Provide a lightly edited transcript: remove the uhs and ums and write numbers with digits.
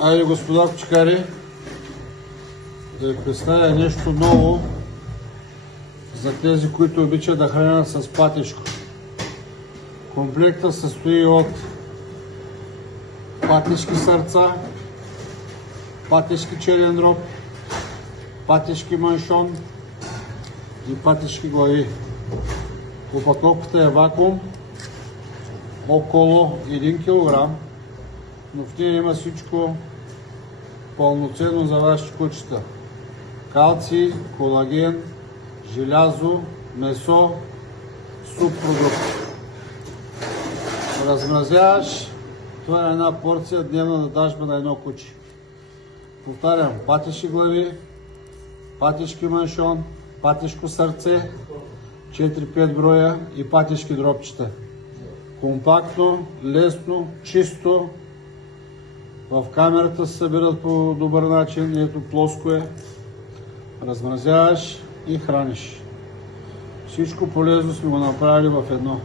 Айде, господа кочкари, да ви представя нещо ново за тези, които обичат да хранят с патешко. Комплектът състои от патешки сърца, патешки черен дроб, патешки маншон и патешки глави. Опаковката е вакуум, около 1 кг, но в нея има всичко пълноценно за вашите кучета. Калций, колаген, желязо, месо, субпродукти. Размразяваш, това е една порция дневна на дажба на едно куче. Повтарям, патешки глави, патешки маншон, патешко сърце, 4-5 броя и патешки дробчета. Компактно, лесно, чисто. В камерата се събират по добър начин, ето плоско е. Размразяваш и храниш. Всичко полезно сме го направили в едно.